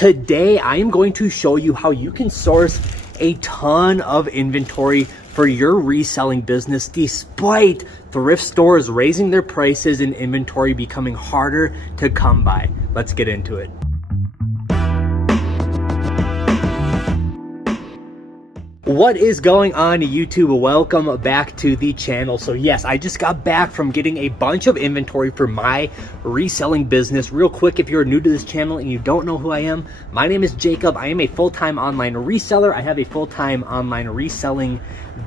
Today, I am going to show you how you can source a ton of inventory for your reselling business despite thrift stores raising their prices and inventory becoming harder to come by. Let's get into it. What is going on, YouTube? Welcome back to the channel. So yes, I just got back from getting a bunch of inventory for my reselling business. Real quick, if you're new to this channel and you don't know who I am, my name is Jacob. I am a full-time online reseller. I have a full-time online reselling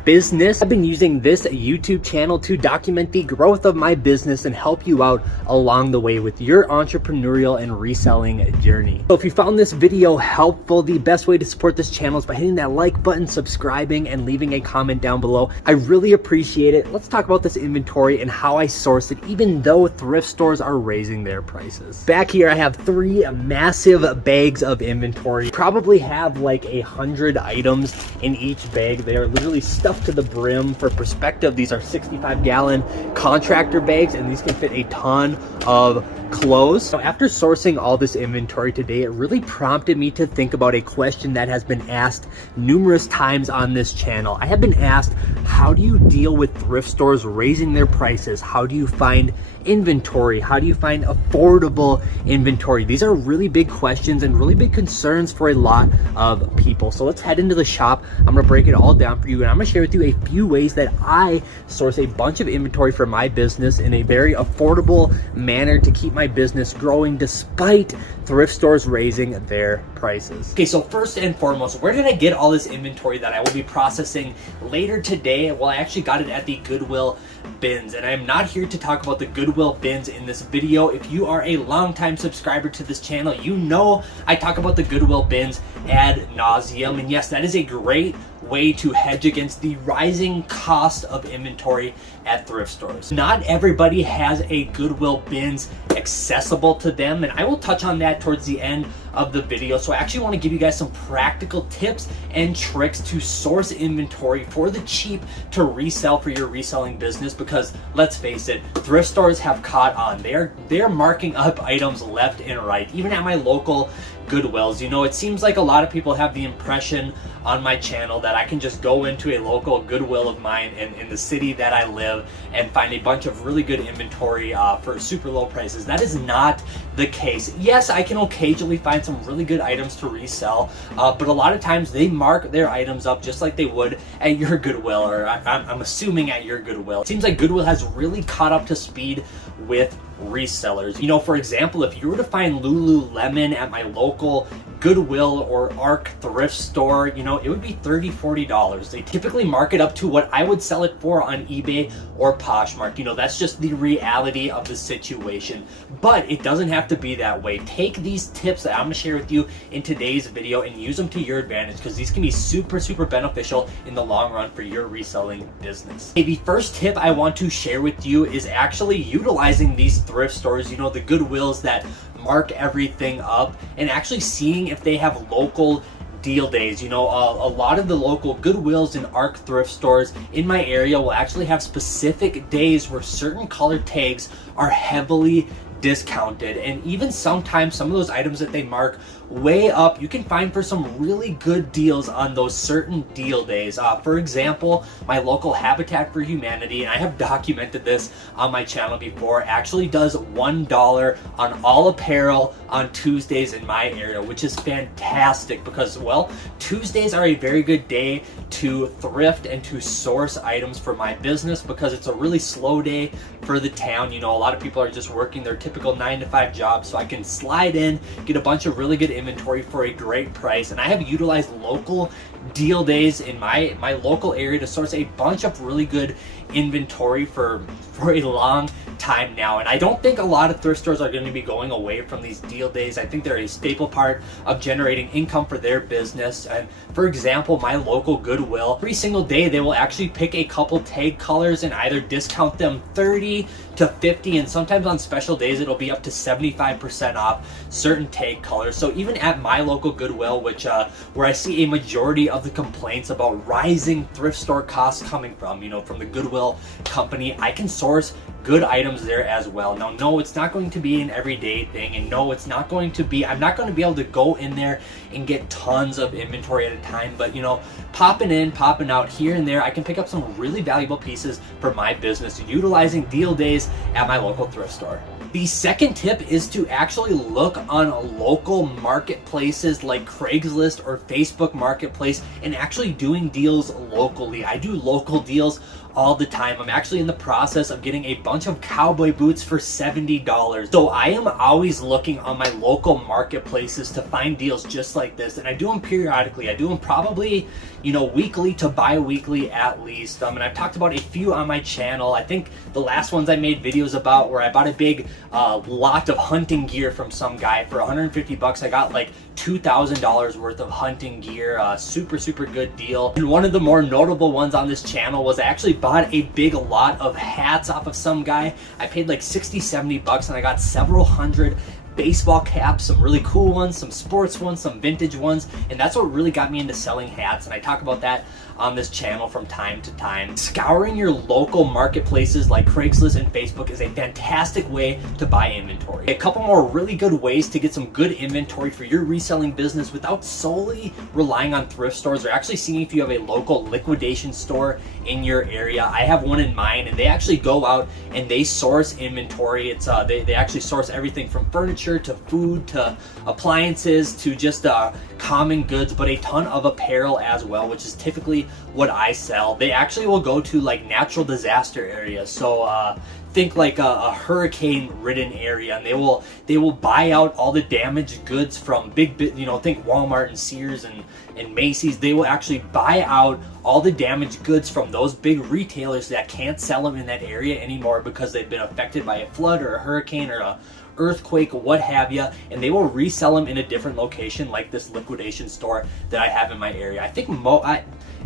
business. I've been using this YouTube channel to document the growth of my business and help you out along the way with your entrepreneurial and reselling journey. So if you found this video helpful, the best way to support this channel is by hitting that like button, subscribing, and leaving a comment down below. I really appreciate it. Let's talk about this inventory and how I source it, even though thrift stores are raising their prices. Back here, I have 3 massive bags of inventory. Probably have like 100 items in each bag. They are literally stuffed to the brim. For perspective, these are 65-gallon contractor bags, and these can fit a ton of clothes. So after sourcing all this inventory today, it really prompted me to think about a question that has been asked numerous times on this channel. I have been asked, how do you deal with thrift stores raising their prices? How do you find inventory? How do you find affordable inventory? These are really big questions and really big concerns for a lot of people. So let's head into the shop. I'm gonna break it all down for you, and I'm gonna share with you a few ways that I source a bunch of inventory for my business in a very affordable manner to keep my business growing despite thrift stores raising their prices. Okay, so first and foremost, where did I get all this inventory that I will be processing later today? Well, I actually got it at the Goodwill bins, and I'm not here to talk about the Goodwill bins in this video. If you are a longtime subscriber to this channel, you know I talk about the Goodwill bins ad nauseum, and yes, that is a great way to hedge against the rising cost of inventory at thrift stores. Not everybody has a Goodwill bins accessible to them, and I will touch on that towards the end of the video. So I actually want to give you guys some practical tips and tricks to source inventory for the cheap to resell for your reselling business, because let's face it, thrift stores have caught on. They're marking up items left and right, even at my local Goodwills. You know, it seems like a lot of people have the impression on my channel that I can just go into a local Goodwill of mine in the city that I live and find a bunch of really good inventory for super low prices. That is not the case. Yes, I can occasionally find some really good items to resell, but a lot of times they mark their items up just like they would at your Goodwill, or I'm assuming at your Goodwill. It seems like Goodwill has really caught up to speed with resellers. You know, for example, if you were to find Lululemon at my local Goodwill or Arc thrift store, you know, it would be $30-$40. They typically mark it up to what I would sell it for on eBay or Poshmark. You know, that's just the reality of the situation, but it doesn't have to be that way. Take these tips that I'm gonna share with you in today's video and use them to your advantage, because these can be super beneficial in the long run for your reselling business. Okay, the first tip I want to share with you is actually utilizing these thrift stores, you know, the Goodwills that mark everything up, and actually seeing if they have local deal days. You know, a lot of the local Goodwills and Arc thrift stores in my area will actually have specific days where certain color tags are heavily discounted, and even sometimes some of those items that they mark way up, you can find for some really good deals on those certain deal days. For example, my local Habitat for Humanity, and I have documented this on my channel before, actually does $1 on all apparel on Tuesdays in my area, which is fantastic because, well, Tuesdays are a very good day to thrift and to source items for my business, because it's a really slow day for the town. You know, a lot of people are just working their typical 9-to-5 jobs, so I can slide in, get a bunch of really good inventory for a great price. And I have utilized local deal days in my local area to source a bunch of really good inventory for a long time now. And I don't think a lot of thrift stores are going to be going away from these deal days. I think they're a staple part of generating income for their business. And for example, my local Goodwill, every single day they will actually pick a couple tag colors and either discount them 30 to 50, and sometimes on special days it'll be up to 75% off certain tag colors. So even at my local Goodwill, which where I see a majority of the complaints about rising thrift store costs coming from, you know, from the Goodwill Goodwill company, I can source good items there as well. Now, no, it's not going to be an everyday thing, and no, it's not going to be, I'm not going to be able to go in there and get tons of inventory at a time, but you know, popping in, popping out here and there, I can pick up some really valuable pieces for my business utilizing deal days at my local thrift store. The second tip is to actually look on local marketplaces like Craigslist or Facebook Marketplace and actually doing deals locally. I do local deals all the time. I'm actually in the process of getting a bunch of cowboy boots for $70. So I am always looking on my local marketplaces to find deals just like this. And I do them periodically. I do them probably, you know, weekly to bi-weekly at least. And I've talked about a few on my channel. I think the last ones I made videos about where I bought a big lot of hunting gear from some guy for 150 bucks. I got like $2,000 worth of hunting gear, super good deal. And one of the more notable ones on this channel was I actually bought a big lot of hats off of some guy. I paid like 60-70 bucks and I got several hundred baseball caps, some really cool ones, some sports ones, some vintage ones, and that's what really got me into selling hats, and I talk about that on this channel from time to time. Scouring your local marketplaces like Craigslist and Facebook is a fantastic way to buy inventory. A couple more really good ways to get some good inventory for your reselling business without solely relying on thrift stores, or actually seeing if you have a local liquidation store in your area. I have one in mind, and they actually go out and they source inventory. It's they actually source everything from furniture to food to appliances to just common goods, but a ton of apparel as well, which is typically what I sell. They actually will go to like natural disaster areas, so think like a hurricane ridden area, and they will buy out all the damaged goods from big, you know, think Walmart and Sears and Macy's. They will actually buy out all the damaged goods from those big retailers that can't sell them in that area anymore because they've been affected by a flood or a hurricane or a earthquake, what have you, and they will resell them in a different location like this liquidation store that I have in my area. I think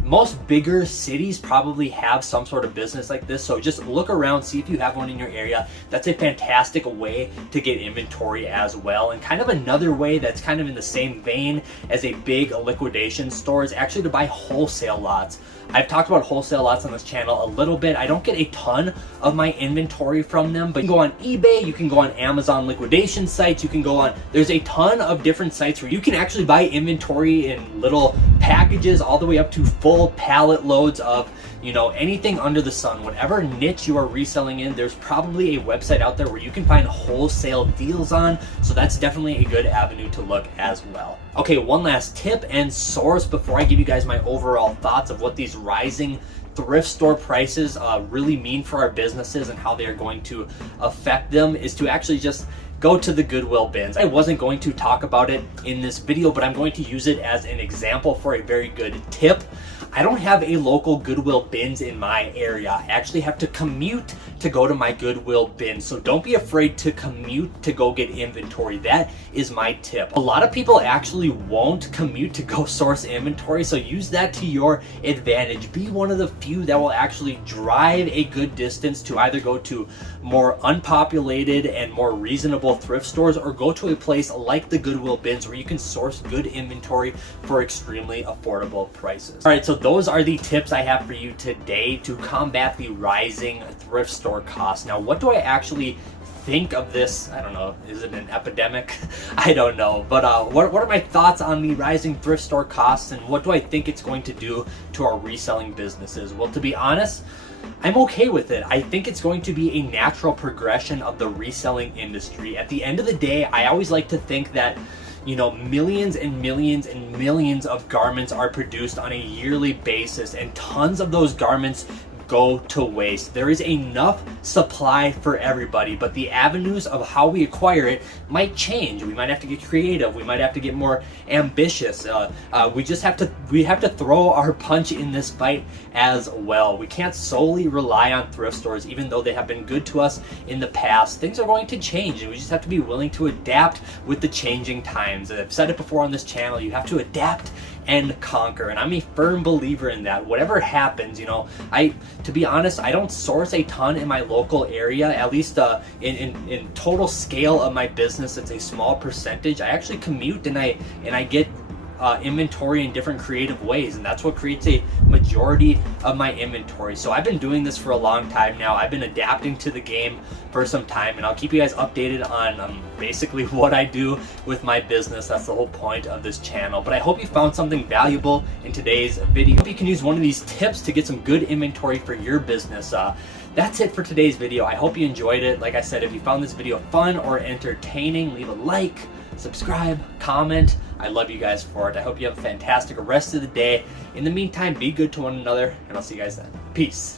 most bigger cities probably have some sort of business like this, so just look around, see if you have one in your area. That's a fantastic way to get inventory as well. And kind of another way that's kind of in the same vein as a big liquidation store is actually to buy wholesale lots. I've talked about wholesale lots on this channel a little bit. I don't get a ton of my inventory from them, but you can go on eBay, you can go on Amazon liquidation sites, you can go on, there's a ton of different sites where you can actually buy inventory in little packages all the way up to full pallet loads of, you know, anything under the sun. Whatever niche you are reselling in, there's probably a website out there where you can find wholesale deals on, so that's definitely a good avenue to look as well. Okay, one last tip and source before I give you guys my overall thoughts of what these rising thrift store prices really mean for our businesses and how they are going to affect them is to actually just go to the Goodwill bins. I wasn't going to talk about it in this video, but I'm going to use it as an example for a very good tip. I don't have a local Goodwill bins in my area. I actually have to commute to go to my Goodwill bin. So don't be afraid to commute to go get inventory. That is my tip. A lot of people actually won't commute to go source inventory, so use that to your advantage. Be one of the few that will actually drive a good distance to either go to more unpopulated and more reasonable thrift stores, or go to a place like the Goodwill bins where you can source good inventory for extremely affordable prices. All right, so those are the tips I have for you today to combat the rising thrift store costs. Now, what do I actually think of this? I don't know, is it an epidemic? I don't know, but what are my thoughts on the rising thrift store costs, and what do I think it's going to do to our reselling businesses? Well, to be honest, I'm okay with it. I think it's going to be a natural progression of the reselling industry. At the end of the day, I always like to think that, you know, millions and millions and millions of garments are produced on a yearly basis, and tons of those garments go to waste. There is enough supply for everybody, but the avenues of how we acquire it might change. We might have to get creative. We might have to get more ambitious. We have to throw our punch in this fight as well. We can't solely rely on thrift stores, even though they have been good to us in the past. Things are going to change, and we just have to be willing to adapt with the changing times. I've said it before on this channel, you have to adapt and conquer, and I'm a firm believer in that. Whatever happens, you know, to be honest, I don't source a ton in my local area, at least in total scale of my business. It's a small percentage. I actually commute and I get inventory in different creative ways, and that's what creates a majority of my inventory. So I've been doing this for a long time now. I've been adapting to the game for some time, and I'll keep you guys updated on basically what I do with my business. That's the whole point of this channel. But I hope you found something valuable in today's video. I hope you can use one of these tips to get some good inventory for your business. That's it for today's video. I hope you enjoyed it. Like I said, if you found this video fun or entertaining, leave a like, subscribe, comment. I love you guys for it. I hope you have a fantastic rest of the day. In the meantime, be good to one another, and I'll see you guys then. Peace.